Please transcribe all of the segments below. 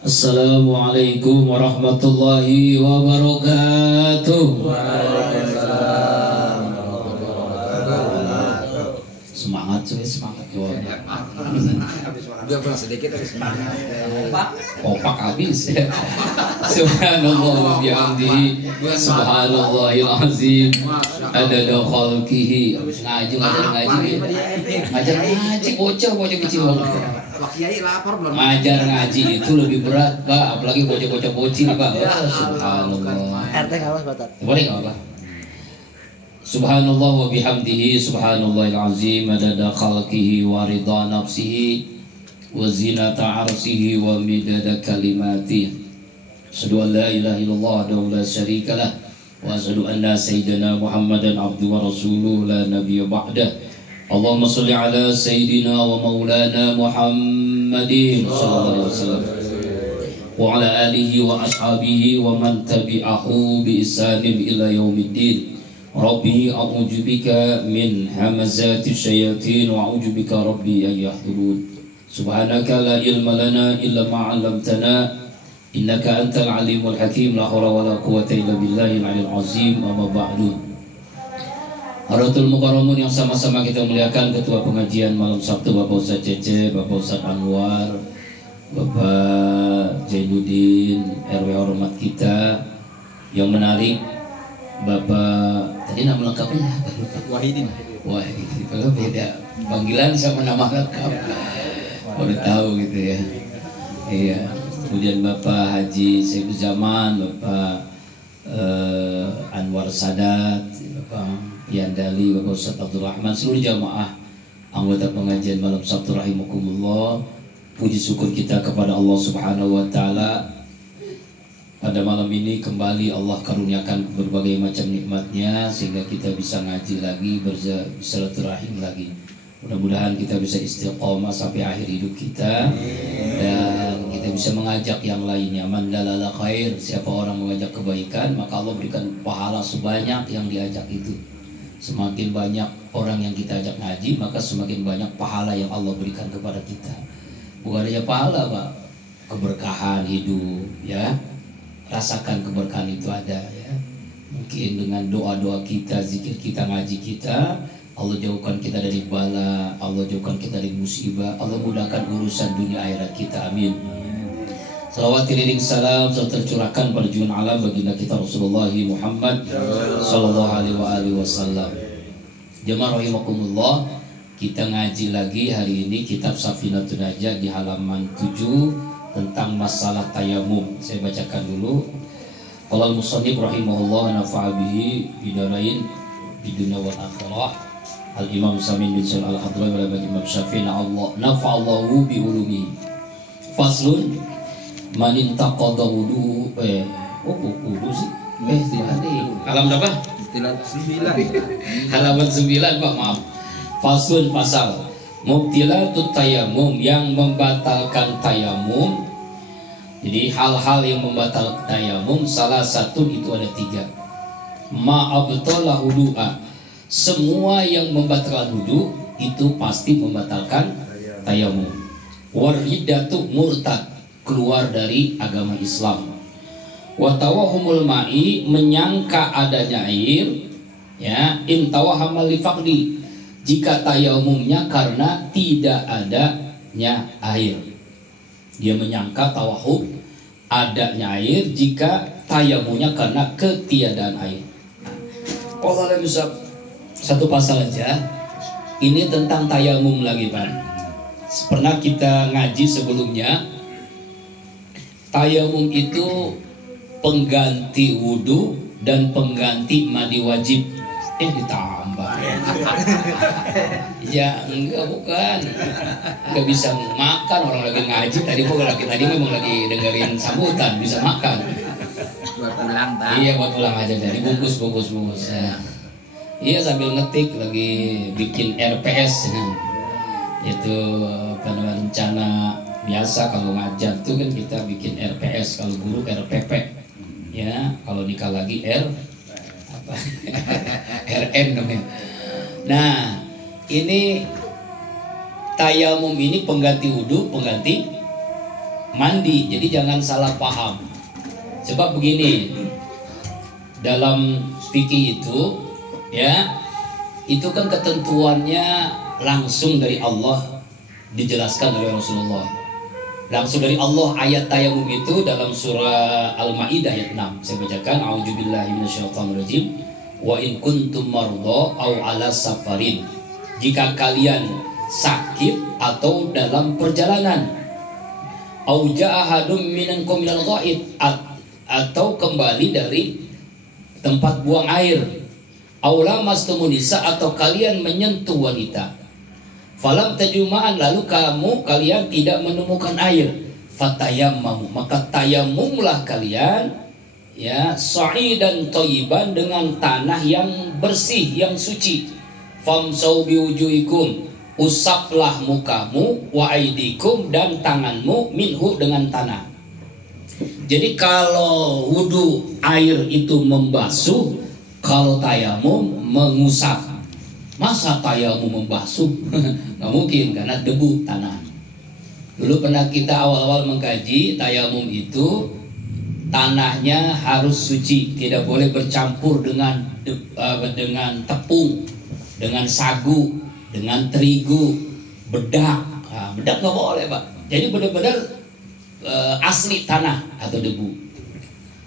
Assalamualaikum warahmatullahi wabarakatuh. Semangat cuy, semangat jawabnya. Dia pernah sedikit tapi semangat. Opak habis. Subhanallah wa bihamdihi, subhanallahil azim, adada khalqihi. Habis ngaji bocah kecil banget. Pak Kiai lapar belum? Ngajar ngaji itu lebih berat, Pak, apalagi bocah-bocah bocil, Pak. Subhanallah. RT ngawas batat. Boleh enggak, Pak? Subhanallah wa bihamdihi, subhanallahil azim, adada khalqihi wa ridha nafsihi wa zinata arsihi wa midada kalimatihi. Asyhadu an la ilaha illallah wahdahu la syarika lah wa asyhadu anna sayyidina Muhammadan abduhu wa rasuluhu la nabiyya ba'dah. Allahumma sholli ala sayyidina wa maulana Muhammadin sallallahu alaihi wasallam wa ala alihi wa ashabihi wa man tabi'ahu bi ihsanin ila yaumiddin. Rabbi a'udzu bika min hamazati syayatin wa a'udzu bika rabbi an yahdurun. Subhanaka la ilma lana illa ma 'allamtana innaka antal alimul hakim. La haula wala quwwata illa billahil aliyyil azim. Amma ba'du. Haratul Mukarramun yang sama-sama kita muliakan, Ketua Pengajian malam Sabtu Bapak Ustaz Cece, Bapak Ustaz Anwar, Bapak Jainuddin, RW hormat kita. Yang menarik, Bapak tadi nama lengkapnya Wahidin. Wahidin. Kalau beda panggilan sama nama lengkap baru tahu gitu ya. Iya. Kemudian Bapak Haji Saiful Zaman, Bapak Anwar Sadat, Bapak Yandali, Bapak Ustaz Abdul Rahman, seluruh jamaah anggota pengajian malam Sabtu rahimakumullah. Puji syukur kita kepada Allah Subhanahu wa taala. Pada malam ini kembali Allah karuniakan berbagai macam nikmatnya sehingga kita bisa ngaji lagi, bersilaturahim lagi. Mudah-mudahan kita bisa istiqomah sampai akhir hidup kita dan kita bisa mengajak yang lainnya. Man dalala khair, siapa orang mengajak kebaikan maka Allah berikan pahala sebanyak yang diajak itu. Semakin banyak orang yang kita ajak ngaji, maka semakin banyak pahala yang Allah berikan kepada kita. Bukan hanya pahala, Pak, keberkahan hidup, ya. Rasakan keberkahan itu ada, ya. Mungkin dengan doa-doa kita, zikir kita, ngaji kita, Allah jauhkan kita dari bala, Allah jauhkan kita dari musibah, Allah mudahkan urusan dunia akhirat kita. Amin. Salawat keliling salam serta tercurahkan pada junjungan alam baginda kita Rasulullah Muhammad sallallahu alaihi wasallam. Jemaah rahimakumullah, kita ngaji lagi hari ini kitab Safinatun Najah di halaman 7 tentang masalah tayamum. Saya bacakan dulu. Qala al-musannif rahimahullah nafa'a bihi bidarain bidunya wal akhirah. Al-Imam Samin bin Sul al-Hadrami wal Imam Syafi'i nafa'allahu bi ulumi. Faslun man intaqada wudu wudu sih halaman berapa? Halaman 9 Pak, maaf. Faslun pasal mubtilatut tayamum, yang membatalkan tayamum. Jadi hal-hal yang membatalkan tayamum salah satu itu ada 3. Ma abtala wudu'a, semua yang membatalkan wudu itu pasti membatalkan tayamum. Waridatu murtad, keluar dari agama Islam. Watawahumul ma'i, menyangka adanya air, ya. Intawahamal lifaqdi, jika tayamumnya karena tidak adanya air. Dia menyangka tawahum adanya air jika tayamumnya karena ketiadaan air. Allah bisa satu pasal aja. Ini tentang tayamum lagi, Pak. Pernah kita ngaji sebelumnya. Tayamum itu pengganti wudhu dan pengganti mandi wajib. Ditambah. Ya enggak, bukan. Enggak bisa makan orang lagi ngaji. Tadi memang lagi dengerin sambutan, bisa makan. Buat pulang, Iya, buat pulang aja, jadi bungkus. Ya. Iya, sambil ngetik lagi bikin RPS. Itu rencana biasa kalau ngajar tuh kan kita bikin RPS, kalau guru RPP, ya. Kalau nikah lagi RN namanya. Nah, ini tayamum ini pengganti wudhu, pengganti mandi. Jadi jangan salah paham. Sebab begini, dalam fikih itu ya, itu kan ketentuannya langsung dari Allah, dijelaskan oleh Rasulullah. Langsung dari Allah ayat tayamum itu dalam surah Al-Maidah ayat 6. Saya bacakan, a'udzubillahi minasyaitonirrajim. Wa in kuntum mardha aw ala safarin. Jika kalian sakit atau dalam perjalanan, au jaa ahadum minkum minal ghaid, atau kembali dari tempat buang air, aula mastumun nisa, atau kalian menyentuh wanita, falam tajuma'an, lalu kalian tidak menemukan air, fatayammamu, maka tayamumlah kalian ya, sa'idan thayyiban, dengan tanah yang bersih, yang suci, famsau biwujuhikum, usaplah mukamu, wa aidikum, dan tanganmu, minhu, dengan tanah. Jadi kalau wudu air itu membasuh, kalau tayamum mengusap. Masa tayamum membasuh? Nggak mungkin, karena debu tanah. Dulu pernah kita awal-awal mengkaji tayamum itu tanahnya harus suci, tidak boleh bercampur dengan tepung, dengan sagu, dengan terigu, bedak. Nah, bedak nggak boleh, Pak. Jadi benar-benar asli tanah atau debu.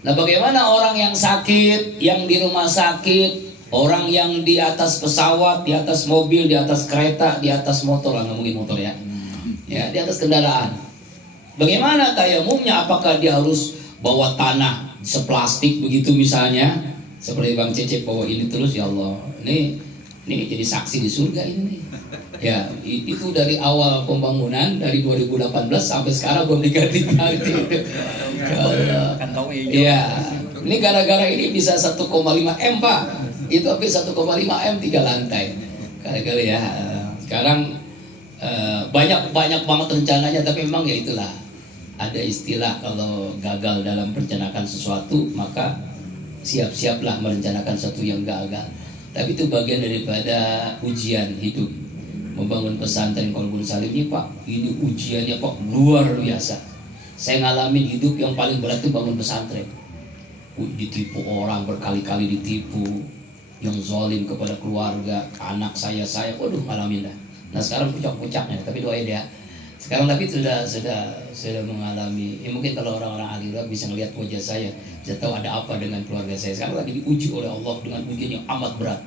Nah, bagaimana orang yang sakit, yang di rumah sakit, orang yang di atas pesawat, di atas mobil, di atas kereta, di atas motor, nggak mungkin motor ya, ya di atas kendaraan. Bagaimana tayamumnya? Apakah dia harus bawa tanah seplastik begitu misalnya, seperti Bang Cecep bawa ini terus? Ya Allah, ini jadi saksi di surga ini nih. Ya, itu dari awal pembangunan dari 2018 sampai sekarang belum diganti-ganti itu. Iya, ini gara-gara ini bisa 1,5 M, Pak. Itu habis 1,5 M 3 lantai. Gara-gara ya. Sekarang banyak banget rencananya, tapi memang ya itulah. Ada istilah kalau gagal dalam merencanakan sesuatu, maka siap-siaplah merencanakan sesuatu yang gagal. Tapi itu bagian daripada ujian hidup. Membangun pesantren Qalbun Salim ini, Pak, ini ujiannya, Pak, luar biasa. Saya ngalamin hidup yang paling berat itu bangun pesantren. Ditipu orang, berkali-kali ditipu, yang zalim kepada keluarga, anak saya, waduh, ngalamin dah. Nah sekarang puncak-puncaknya, tapi doain ya. Sekarang tapi sudah mengalami. Ya mungkin kalau orang-orang ahli bisa ngelihat wajah saya, bisa tahu ada apa dengan keluarga saya. Sekarang lagi diuji oleh Allah dengan ujian yang amat berat.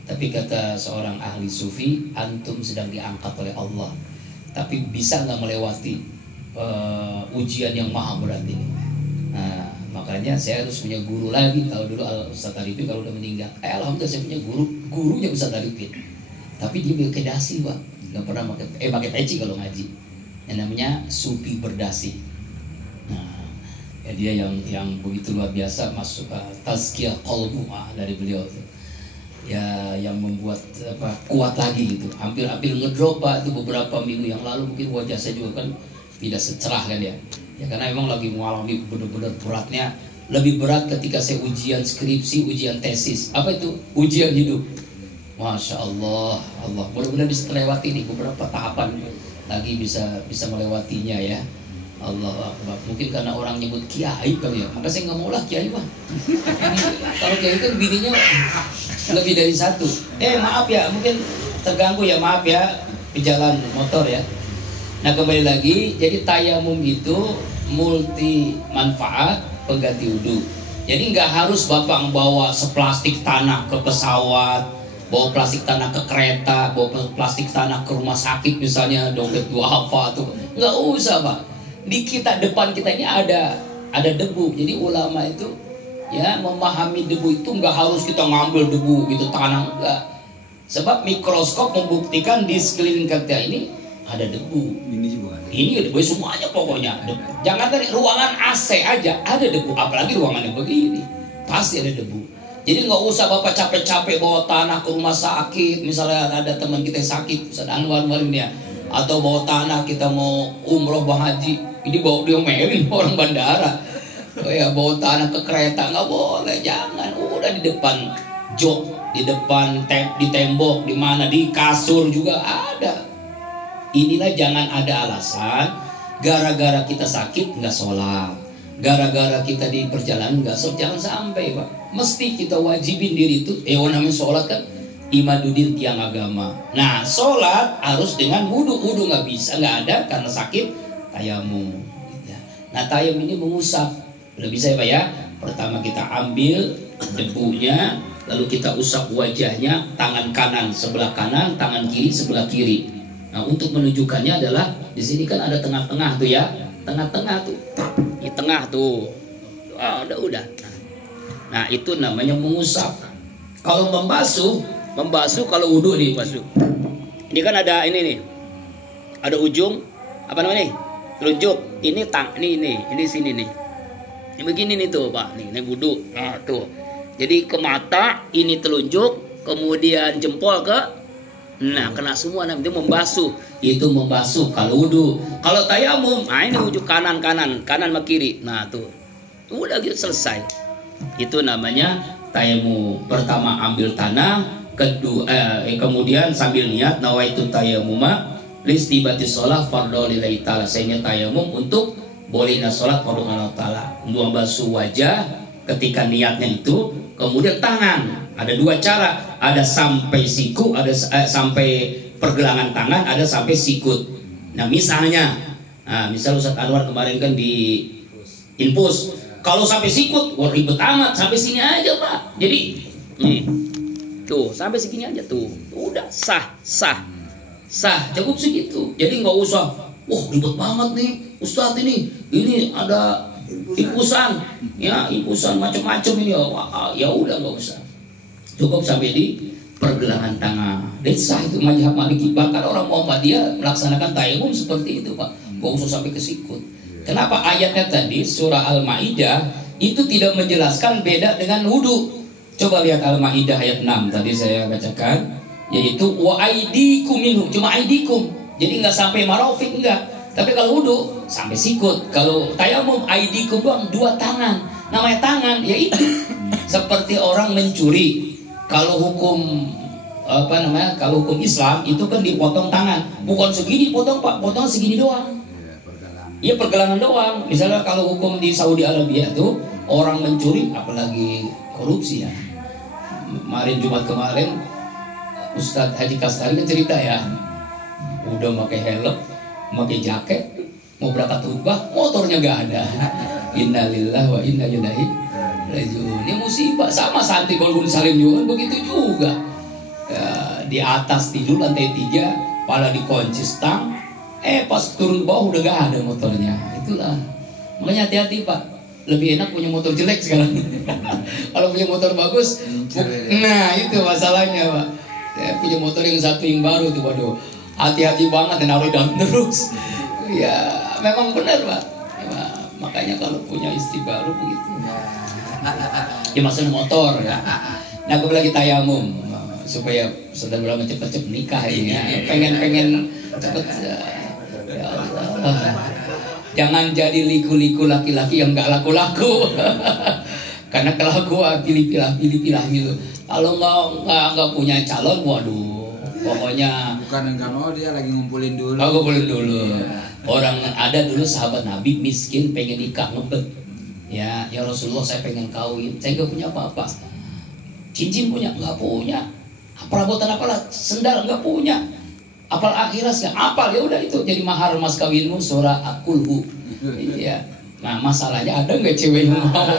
Tapi kata seorang ahli sufi, antum sedang diangkat oleh Allah. Tapi bisa nggak melewati ujian yang maha berat ini? Nah, makanya saya harus punya guru lagi. Kalau dulu Ustaz Arifin kalau udah meninggal, alhamdulillah saya punya gurunya Ustaz Arifin. Tapi dia pakai dasi, Pak. Nggak pernah pakai peci kalau ngaji. Yang namanya sufi berdasi. Nah, ya dia yang begitu luar biasa, masuk tazkiyah qalbu dari beliau itu. Ya yang membuat kuat lagi gitu. Hampir ngedrop, Pak, itu beberapa minggu yang lalu. Mungkin wajah saya juga kan tidak secerah kan ya. Ya karena memang lagi mengalami benar-benar beratnya. Lebih berat ketika saya ujian skripsi, ujian tesis. Apa itu? Ujian hidup. Masya Allah, mudah-mudahan bisa terlewati nih beberapa tahapan lagi, bisa melewatinya ya. Allah Akbar. Mungkin karena orang nyebut kiai kali ya, maka saya nggak mau lah kiai, Pak. Kalau kiai itu bininya lebih dari satu. Maaf ya, mungkin terganggu ya, maaf ya, di jalan motor ya. Nah kembali lagi, jadi tayamum itu multi manfaat, pengganti wudu. Jadi nggak harus Bapak bawa seplastik tanah ke pesawat, bawa plastik tanah ke kereta, bawa plastik tanah ke rumah sakit misalnya, dompet duafa tuh, nggak usah, Pak. Di depan kita ini ada debu. Jadi ulama itu ya memahami debu itu nggak harus kita ngambil debu gitu tanah, enggak. Sebab mikroskop membuktikan di sekeliling kita ini ada debu. Ini juga. Ini debu semuanya pokoknya. Debu. Jangan dari ruangan AC aja ada debu, apalagi ruangan yang begini pasti ada debu. Jadi nggak usah Bapak capek-capek bawa tanah ke rumah sakit. Misalnya ada teman kita yang sakit, Ustaz Anwar ini ya, atau bawa tanah kita mau umroh haji. Ini bawa diomelin orang bandara. Oh ya, bawa tanah ke kereta nggak boleh, jangan. Udah di depan jok, di depan di tembok, di mana, di kasur juga ada. Inilah jangan ada alasan gara-gara kita sakit nggak sholat, gara-gara kita di perjalanan nggak sholat, jangan sampai Pak. Mesti kita wajibin diri itu, namanya sholat kan imaduddin, tiang agama. Nah sholat harus dengan wudu, wudu nggak bisa, nggak ada karena sakit, tayamum. Nah tayamum ini mengusap, udah bisa ya Pak ya. Pertama kita ambil debunya, lalu kita usap wajahnya, tangan kanan sebelah kanan, tangan kiri sebelah kiri. Nah untuk menunjukkannya adalah di sini kan ada tengah-tengah tuh ya, tengah-tengah tuh, di tengah tuh, udah. Nah itu namanya mengusap. Kalau membasuh kalau wudhu nih basuh. Ini kan ada ini nih, ada ujung apa namanya nih, telunjuk. Ini ini sini nih. Ini begini nih tuh Pak, nih wudhu. Nah tuh. Jadi ke mata ini telunjuk, kemudian jempol ke, nah kena semua namanya membasuh. Itu membasuh kalau wudhu. Kalau tayamum, nah ini ujung kanan sama kiri. Nah tuh, udah gitu selesai. Itu namanya tayamum. Pertama ambil tanah, kedua kemudian sambil niat nawaitu tayamuma listibati sholat fardhu lillahi ta'ala. Saya tayamum untuk bolehnya sholat fardhu Allah ta'ala. Membasuh wajah ketika niatnya itu. Kemudian tangan, ada dua cara, ada sampai siku, ada sampai pergelangan tangan, ada sampai sikut. Nah misalnya, misal Ustaz Anwar kemarin kan di infus, kalau sampai sikut, wah ribet amat, sampai sini aja Pak. Jadi nih, tuh sampai segini aja tuh, udah sah, cukup segitu. Jadi nggak usah, wah ribet banget nih Ustaz ini ada infusan, ya infusan macam-macam ini, ya udah nggak usah, cukup sampai di pergelangan tangan. Dan sah itu mazhab Maliki. Bahkan orang Muhammadiyah melaksanakan tayamum seperti itu Pak, nggak usah sampai ke sikut. Kenapa ayatnya tadi surah Al-Maidah itu tidak menjelaskan beda dengan wudu? Coba lihat Al-Maidah ayat 6 tadi saya bacakan, yaitu wa aidikum minhu, cuma aidikum, jadi nggak sampai marafiq enggak. Tapi kalau wudu sampai sikut. Kalau tayamum aidikum doang, dua tangan. Namanya tangan ya itu. Seperti orang mencuri. Kalau hukum kalau hukum Islam itu kan dipotong tangan. Bukan segini potong Pak, potong segini doang. Iya pergelangan doang. Misalnya kalau hukum di Saudi Arabia tuh orang mencuri, apalagi korupsi ya. Jumat kemarin Ustadz Haji Kastari kan cerita ya, udah pakai helm, pakai jaket, mau berangkat khutbah, motornya gak ada. Innalillahi wa inna ilaihi rajiun. Ini musibah. Sama santri Golbun Salim juga begitu juga. Ya, di atas tidur lantai 3, pala dikunci stang, pas turun ke bawah udah gak ada motornya. Itulah. Makanya hati-hati Pak. Lebih enak punya motor jelek sekarang. Kalau punya motor bagus, nah itu masalahnya Pak. Ya, punya motor yang satu yang baru tuh, waduh. Hati-hati banget dan naruh down terus. Ya memang benar Pak. Ya, makanya kalau punya istri baru begitu. Ya maksudnya motor ya. Nah gue lagi tayamum supaya saudara lama cepet-cepet nikah ya. Pengen cepet. Ya Allah. Jangan jadi liku-liku laki-laki yang gak laku-laku. Karena kelakuan pilih-pilih gitu. Kalau nggak punya calon, waduh. Pokoknya bukan enggak mau, dia lagi ngumpulin dulu. Ngumpulin dulu. Orang ada dulu sahabat Nabi miskin pengen nikah ngebet. Ya Rasulullah saya pengen kawin. Saya nggak punya apa-apa. Cincin punya? Nggak punya. Perabotan apalah? Sendal nggak punya. Apal akhirasnya? Apal, ya udah itu jadi mahar mas kawinmu surah Al-Qulhu. Iya. Nah masalahnya ada nggak cewek yang mau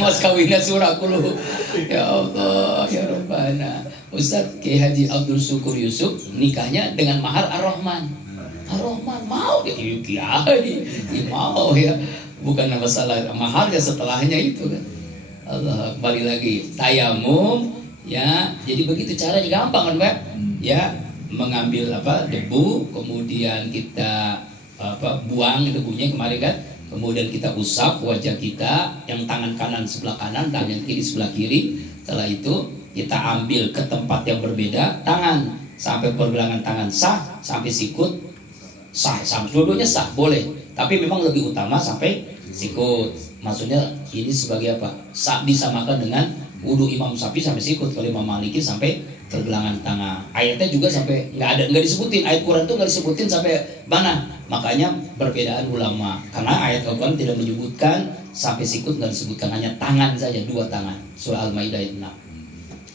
mas kawinnya surah Al-Qulhu? Ya Allah ya Rabbana. Ustadz Kiai Haji Abdul Syukur Yusuf nikahnya dengan mahar Ar-Rahman. Ar-Rahman mau dia Kiai mau ya, bukan masalah maharnya setelahnya itu kan. Allah, balik lagi tayamum ya. Jadi begitu caranya gampang kan Pak? Ya mengambil debu, kemudian kita buang debunya kemarin kan. Kemudian kita usap wajah kita, yang tangan kanan sebelah kanan, tangan kiri sebelah kiri. Setelah itu kita ambil ke tempat yang berbeda, tangan sampai pergelangan tangan sah, sampai sikut sah, sampai dua-duanya sah, boleh. Tapi memang lebih utama sampai sikut. Maksudnya ini sebagai apa? Disamakan dengan wudu Imam Syafi'i sampai sikut, kalau Imam Maliki sampai pergelangan tangan. Ayatnya juga sampai nggak disebutin, ayat Quran itu nggak disebutin sampai mana. Makanya perbedaan ulama. Karena ayat Al-Quran tidak menyebutkan sampai sikut, nggak disebutkan, hanya tangan saja, 2 tangan. Surah Al-Maidah ayat 6.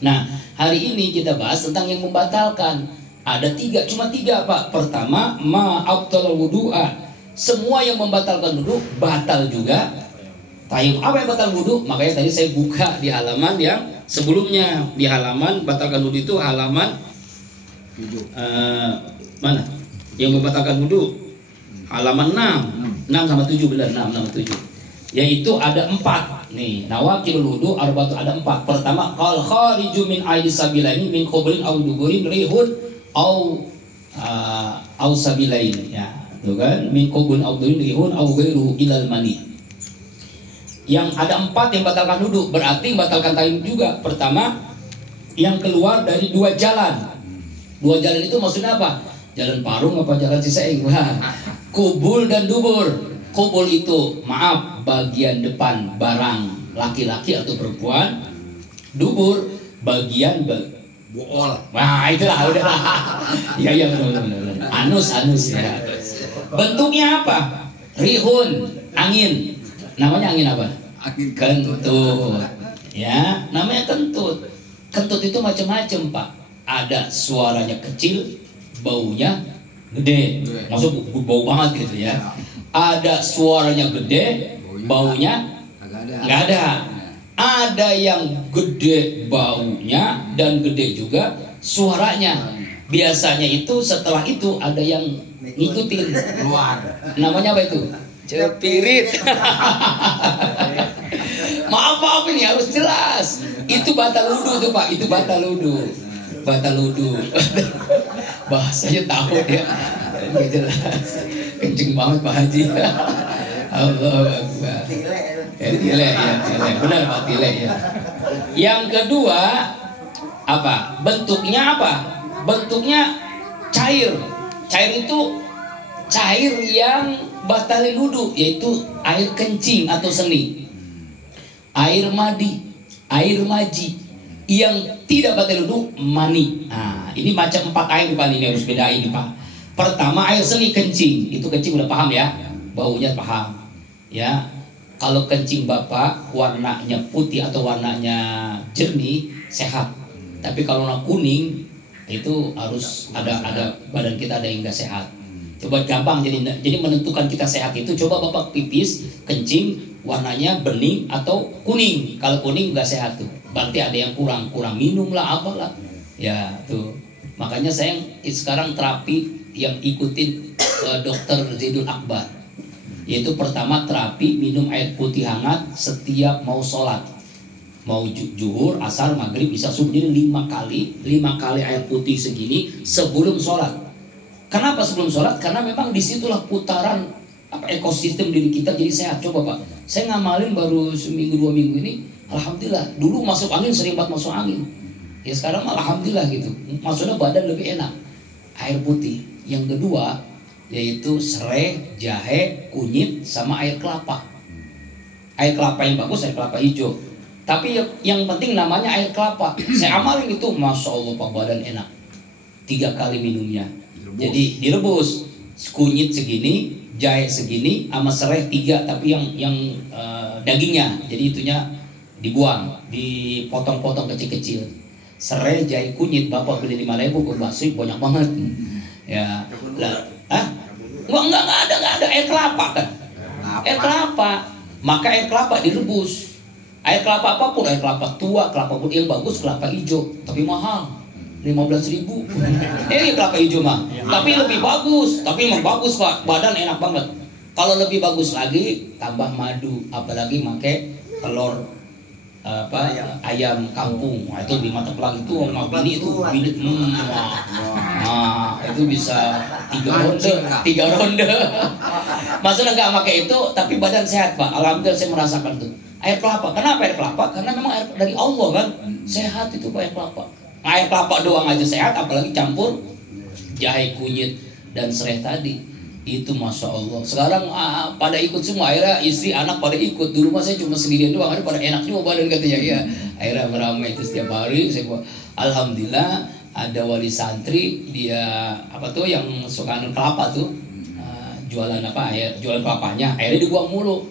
Nah, hari ini kita bahas tentang yang membatalkan. Ada 3, cuma 3 Pak. Pertama, ma'abtal wudu'a. Semua yang membatalkan wudu batal juga. Tayyib, apa yang batal wudu? Makanya tadi saya buka di halaman yang sebelumnya. Di halaman batalkan wudu itu halaman mana? Yang membatalkan wudu halaman 6 sama 7, benar, 6 sama 7. Yaitu ada 4 nih. Nawaqidul wudu arba'atu, ada 4. Pertama, qal khariju min aidis sabilaini min qablin aw duburin rihun aw sabilain, ya. Tuh kan, min qablin aw duburin rihun aw ghairuhu ilal mani. Yang ada 4 yang batalkan wudu, berarti batalkan tayyib juga. Pertama, yang keluar dari 2 jalan. 2 jalan itu maksudnya apa? Jalan Parung apa jalan Ciseeng? Kubul dan dubur. Kubul itu, maaf, bagian depan barang laki-laki atau perempuan. Dubur bagian bool. Nah, itulah, udahlah. Iya benar. Anus ya. Bentuknya apa? Rihun, angin. Namanya angin apa? Angin kentut. Ya, namanya kentut. Kentut itu macam-macam, Pak. Ada suaranya kecil, baunya gede. Maksud bau banget gitu ya. Ada suaranya gede, baunya nggak ada. Ada yang gede baunya dan gede juga suaranya. Biasanya itu setelah itu ada yang ngikutin keluar. Namanya apa itu? Cepirit. Maaf ini harus jelas. Itu batal wudu tuh Pak. Itu batal wudu. Bahasanya tahu ya. Nggak jelas. Kenceng banget Pak Haji. Allah Akbar. Tile ya. Benar Pak, tile ya. Yang kedua apa? Bentuknya apa? Bentuknya cair. Cair itu cair yang batalin wudu, yaitu air kencing atau seni, air madi, air maji. Yang tidak batal wudu, mani. Nah, ini macam 4 air Pak, ini harus bedain Pak. Pertama, air seni, kencing. Itu kencing udah paham ya, baunya paham ya. Kalau kencing Bapak warnanya putih atau warnanya jernih, sehat. Tapi kalau warna kuning, itu harus ada badan kita ada yang nggak sehat. Coba gampang, jadi menentukan kita sehat itu, coba Bapak pipis, kencing, warnanya bening atau kuning. Kalau kuning nggak sehat tuh, berarti ada yang kurang minum lah, apalah. Ya tuh, makanya saya sekarang terapi yang ikutin dokter Zaidul Akbar. Yaitu pertama, terapi minum air putih hangat setiap mau sholat. Mau zuhur, asar, maghrib, isya, subuh, jadi 5 kali air putih segini sebelum sholat. Kenapa sebelum sholat? Karena memang disitulah putaran ekosistem diri kita jadi sehat. Coba Pak, saya ngamalin baru seminggu 2 minggu ini, alhamdulillah. Dulu masuk angin, sering banget masuk angin. Ya sekarang alhamdulillah gitu. Maksudnya badan lebih enak. Air putih. Yang kedua yaitu serai, jahe, kunyit, sama air kelapa. Air kelapa yang bagus, air kelapa hijau. Tapi yang penting namanya air kelapa. Saya amalin itu, masya Allah Pak, badan enak. 3 kali minumnya. Jadi direbus, kunyit segini, jahe segini, sama serai 3, tapi yang dagingnya, jadi itunya dibuang, dipotong-potong kecil-kecil. Serai, jahe, kunyit, Bapak beli 5.000 ke bakso banyak banget. Ya, nggak ada air kelapa kan? Air kelapa, maka air kelapa direbus. Air kelapa apapun, air kelapa tua, kelapa pun yang bagus, kelapa hijau, tapi mahal. 15.000. Ini kelapa hijau mah. Tapi lebih bagus. Tapi emang bagus Pak. Badan enak banget. Kalau lebih bagus lagi, tambah madu. Apalagi pakai telur ayam kampung. Nah, itu lebih mantap lagi tuh. Bini itu nah, itu bisa 3 ronde. Maksudnya nggak pakai itu, tapi badan sehat Pak. Alhamdulillah saya merasakan tuh. Air kelapa. Kenapa air kelapa? Karena memang air dari Allah kan. Sehat itu Pak, air kelapa. Air kelapa doang aja sehat, apalagi campur jahe, kunyit, dan serai tadi. Itu masya Allah. Sekarang pada ikut semua, akhirnya istri, anak pada ikut. Dulu mah saya cuma sendirian doang, ada pada enak juga badan katanya ya. Akhirnya beramai itu setiap hari. Alhamdulillah ada wali santri, dia apa tuh yang suka kelapa tuh, jualan apa air, jualan kelapanya, airnya dibuang mulu.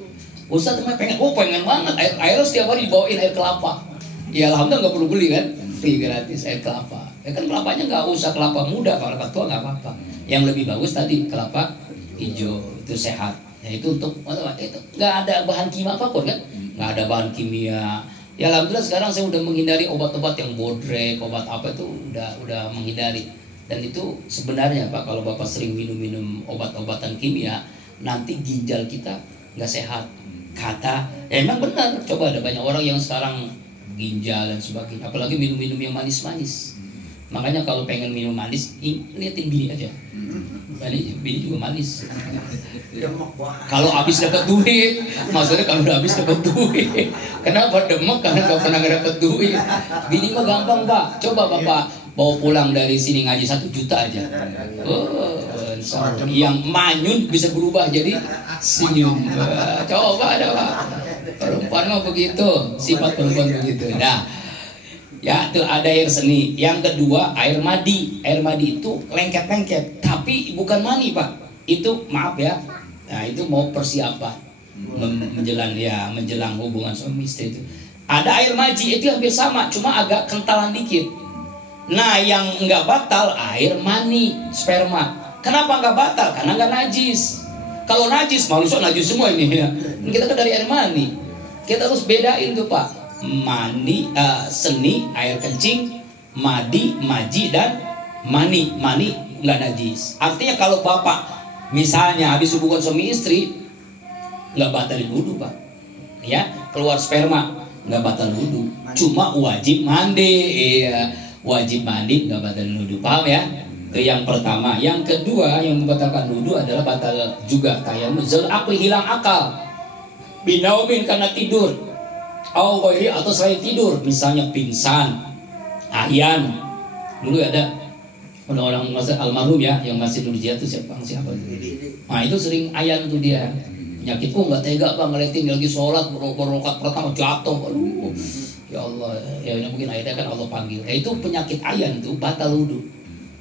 Ustadz pengen banget air setiap hari dibawain air kelapa. Ya alhamdulillah nggak perlu beli kan, free gratis air kelapa. Ya kan kelapanya nggak usah kelapa muda, kalau kelapa tua nggak apa-apa. Yang lebih bagus tadi kelapa hijau, itu sehat. Ya itu untuk itu nggak ada bahan kimia apapun kan, nggak ada bahan kimia. Ya alhamdulillah sekarang saya udah menghindari obat-obat yang bodrek, obat apa itu udah menghindari. Dan itu sebenarnya Pak, kalau Bapak sering minum obat-obatan kimia, nanti ginjal kita nggak sehat. Kata, emang benar. Coba ada banyak orang yang sekarang ginjal dan sebagainya, apalagi minum-minum yang manis-manis. Makanya kalau pengen minum manis, liatin bini aja. Bini juga manis. Kalau habis dapat duit, maksudnya kalau udah habis dapat duit. Kenapa demek? Karena gak pernah dapat duit. Bini mah gampang Pak. Coba Bapak bawa pulang dari sini ngaji 1 juta aja. Oh, yang manyun bisa berubah jadi senyum. Coba ada Pak. Perempuan mah begitu, sifat perempuan begitu. Nah, ya itu ada air seni. Yang kedua air madi. Air madi itu lengket-lengket, tapi bukan mani Pak. Itu maaf ya. Nah itu mau persiapan menjelang hubungan suami istri itu. Ada air maji itu hampir sama, cuma agak kentalan dikit. Nah yang nggak batal air mani, sperma. Kenapa nggak batal? Karena nggak najis. Kalau najis, manusia najis semua ini ya. Kita kan dari air mani. Kita harus bedain tuh Pak. Mani, seni, air kencing, madi, maji dan mani. Mani nggak najis. Artinya kalau Bapak misalnya habis hubungan suami istri, nggak batalin wudu Pak. Ya, keluar sperma nggak batal wudu. Cuma wajib mandi. Iya, wajib mandi, nggak batalin wudu. Paham ya? Itu yang pertama. Yang kedua yang membatalkan wudu adalah batal juga tayamum. Akli, hilang akal. Binaumin, karena tidur. Atau selain tidur, misalnya pingsan, ahyan. Dulu ada orang almarhum ya, yang masih Nurjia itu siapa? Nah itu sering ayan tuh dia. Penyakit nggak tega Pak, ngeliatin lagi sholat berokat pertama jatuh. Aduh, ya Allah, ya ini mungkin akhirnya kan Allah panggil. Itu penyakit ayan tuh batal wudu.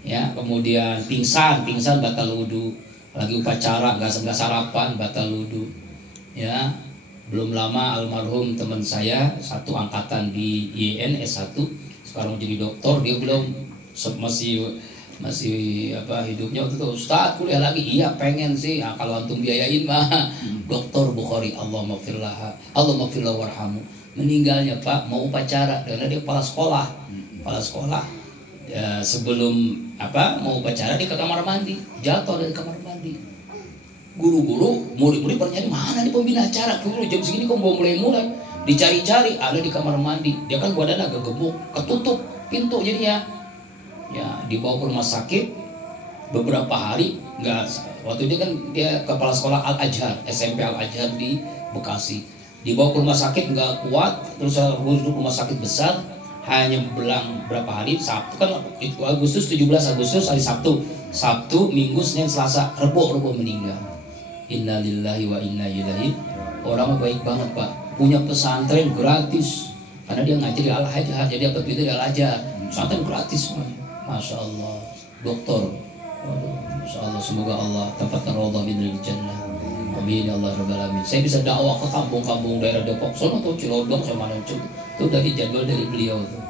Ya, kemudian pingsan batal wudu. Lagi upacara nggak sarapan batal wudu. Ya, belum lama almarhum teman saya satu angkatan di IN S1, sekarang jadi dokter. Dia belum masih hidupnya waktu itu, Ustaz kuliah lagi. Iya pengen sih. Nah, kalau antum biayain mah Dokter Bukhari, Allahumma firlahu warhamu. Meninggalnya Pak mau upacara karena dia kepala sekolah. Sebelum mau upacara dia ke kamar mandi, jatuh dari kamar mandi. Guru-guru, murid-murid bertanya, mana nih pembina acara? Guru jam segini kok mau mulai. Dicari-cari, ada di kamar mandi. Dia kan badannya agak gemuk, ketutup pintu jadinya. Ya, dibawa ke rumah sakit beberapa hari. Waktu itu kan dia kepala sekolah Al-Azhar, SMP Al-Azhar di Bekasi. Dibawa ke rumah sakit nggak kuat, terus rujuk rumah sakit besar. Hanya belang berapa hari, Sabtu kan Agustus, 17 Agustus hari Sabtu, Minggu, Senin, Selasa, Rebo meninggal. Innalillahi wa inna ilaihi. Orang baik banget Pak, punya pesantren gratis karena dia ngajar di Al-Azhar, jadi dapat duit dari Al-Azhar. Pesantren gratis semuanya. Masya Allah, dokter. Masya Allah, semoga Allah tempatkan raudhah minal jannah. Amin ya Allah rabbal alamin. Saya bisa dakwah ke kampung-kampung daerah Depok sono atau Cilodong sama mana itu dari jadwal dari beliau tuh.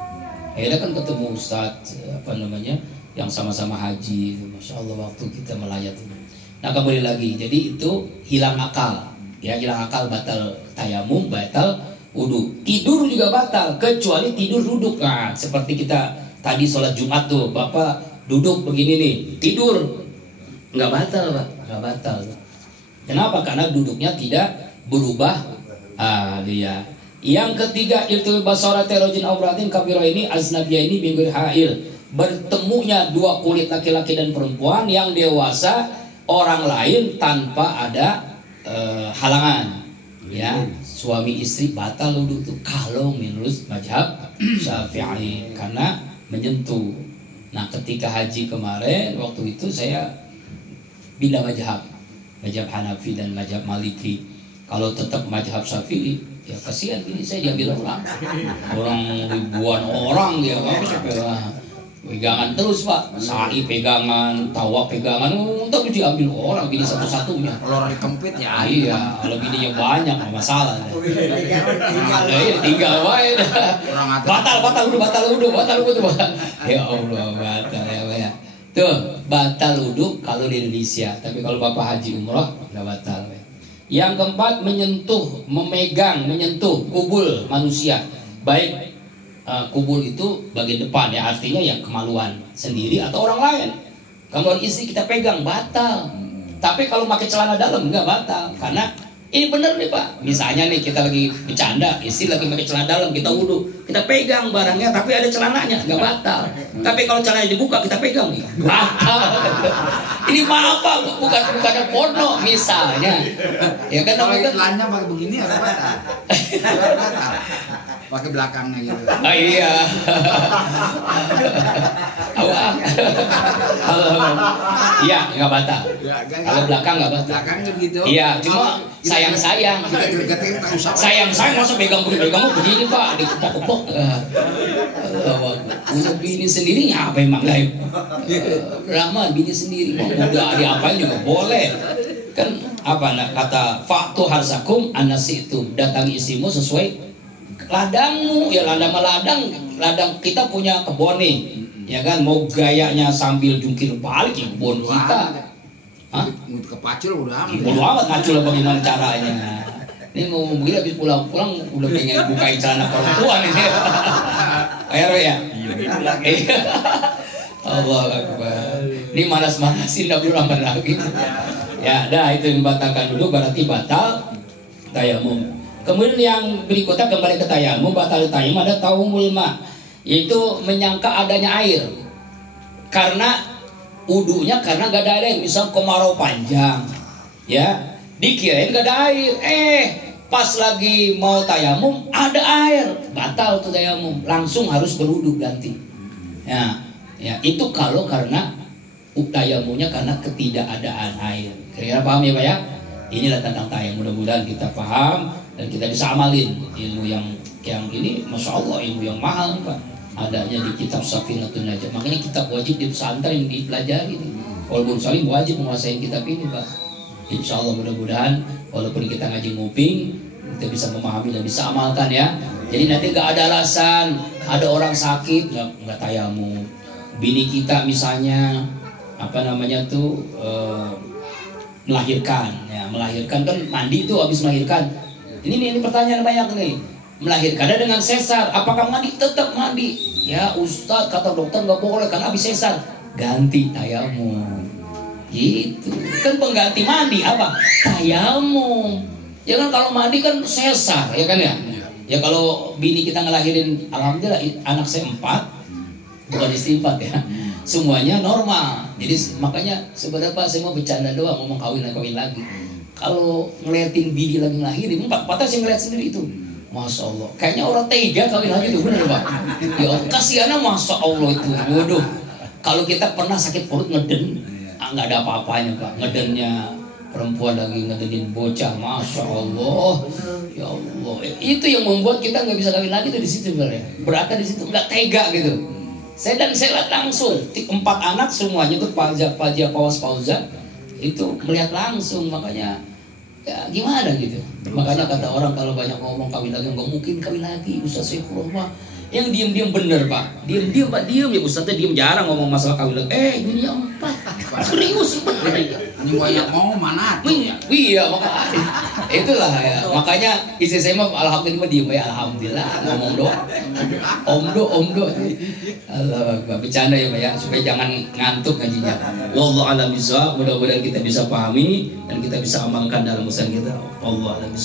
Akhirnya kan ketemu Ustadz yang sama-sama haji. Masya Allah waktu kita melayat itu. Nah kembali lagi, jadi itu hilang akal. Ya hilang akal batal tayamum, batal wudu. Tidur juga batal kecuali tidur duduk. Nah seperti kita tadi sholat Jumat tuh, Bapak duduk begini nih, tidur nggak batal Pak, nggak batal. Kenapa? Karena duduknya tidak berubah. Dia. Yang ketiga itu basara terojin auratin kabiro ini aznabiyah ini binggur hail. Bertemunya dua kulit laki-laki dan perempuan yang dewasa orang lain tanpa ada halangan. Ya, suami istri batal wudu itu kalau menurut mazhab Syafi'i karena menyentuh. Nah, ketika haji kemarin waktu itu saya pindah mazhab Hanafi dan mazhab Maliki. Kalau tetap mazhab Syafi'i, ya kasihan ini saya diambil orang ribuan orang ya, Pegangan terus Pak, sa'i pegangan, tawak pegangan, tapi diambil orang bini satu-satunya. Kalau orang kempit ya. Iya, kalau bininya banyak nggak masalah. Iya, tinggal wae dah. Batal wudhu. Ya Allah, batal ya. Tuh, batal wudhu kalau di Indonesia, tapi kalau Bapak haji umroh nggak batal. Yang keempat, menyentuh kubul manusia, baik kubul itu bagian depan ya, artinya yang kemaluan sendiri atau orang lain. Kemaluan istri kita pegang batal. Tapi kalau pakai celana dalam nggak batal, karena ini benar nih Pak. Misalnya nih kita lagi bercanda, istri lagi pakai celana dalam, kita wudhu, kita pegang barangnya, tapi ada celananya, nggak batal. Tapi kalau celananya dibuka, kita pegang nih, batal. Ini apa? Bukan porno misalnya. Ya kan kalau celananya pakai begini ada batal. Pakai belakangnya gitu. Oh iya. Iya, nggak batal. Kalau belakang nggak batal. Belakangnya begitu. Iya, cuma sayang. Sayang masa pegang begini Pak, dikepok-kepok. Untuk bini sendiri apa emang lah? Rahman bini sendiri, udah diapain juga boleh. Kan apa kata faktu harsakum anasitum, datangi istrimu sesuai ladangmu ya, ladang kita punya kebun nih ya kan, mau gayanya sambil jungkir balik ya kebun kita. Hah? Ke pacul udah amat. Bodo amat pacul bagaimana caranya. Ini ngomong begini habis pulang udah pengen bukain celana perempuan ini. Ayo ya. Iya. Allah Akbar. Ini manas-manasin enggak perlu lagi. Ya, dah itu yang batalkan dulu, berarti batal tayamum. Kemudian yang berikutnya kembali ke tayamum, batal tayamum ada taumul ma, yaitu menyangka adanya air. Karena wudunya karena gak ada air, misal kemarau panjang, ya dikirain gak ada air, pas lagi mau tayamum ada air, batal tuh tayamum, langsung harus berwudu ganti. Ya itu kalau karena tayamumnya karena ketidakadaan air. Kira-kira paham ya Pak ya? Inilah tentang tayamum, mudah-mudahan kita paham dan kita bisa amalin ilmu yang ini, masya Allah ilmu yang mahal nih Pak, adanya di kitab Safinatun Najah. Makanya kitab wajib di pesantren dipelajari nih. Walaupun saling wajib menguasai kitab ini Pak. Insya Allah mudah-mudahan walaupun kita ngaji nguping, kita bisa memahami dan bisa amalkan ya. Jadi nanti gak ada alasan ada orang sakit nggak tayamum. Bini kita misalnya melahirkan kan mandi itu habis melahirkan. Ini pertanyaan banyak nih. Melahirkan dengan sesar, apakah mandi? Tetap mandi. Ya Ustadz kata dokter nggak boleh karena habis sesar. Ganti tayamum. Gitu. Kan pengganti mandi apa? Tayamum. Ya kan kalau mandi kan sesar, ya kan ya? Ya kalau bini kita ngelahirin, alhamdulillah anak saya 4, bukan istri 4 ya. Semuanya normal. Jadi makanya sebenarnya Pak saya mau bercanda doang, ngomong kawin lagi. Kalau ngeliatin bini lagi ngelahirin, 4 saya ngeliat sendiri itu. Masya Allah, kayaknya orang tega kawin lagi tuh, bener Pak. Ya kasihannya Masya Allah itu. Waduh, kalau kita pernah sakit perut ngeden, nggak ada apa-apanya Pak. Ngedennya perempuan lagi ngedenin bocah, Masya Allah. Ya Allah, itu yang membuat kita nggak bisa kawin lagi tuh di situ sebenarnya. Beratnya di situ, nggak tega gitu. Saya lihat langsung 4 anak semuanya tuh Fajia, Pauza itu melihat langsung, makanya ya gimana gitu. Makanya kata orang kalau banyak ngomong kawin lagi, nggak mungkin kawin lagi Ustaz Saifullah. Yang diam bener Pak, diam Pak, diam ya Ustaznya diam, jarang ngomong masalah kawin lagi. Dunia 4 serius bener. Ini banyak mau mana? Iya makanya itulah ya. Makanya istri saya mah alhamdulillah diam ya, alhamdulillah ngomong doang. Omdo. Allah bercanda ya Pak ya, supaya jangan ngantuk ngajinya. Wallahu a'lam bishawab. Mudah-mudahan kita bisa pahami dan kita bisa amalkan dalam usaha kita. Allah a'lam.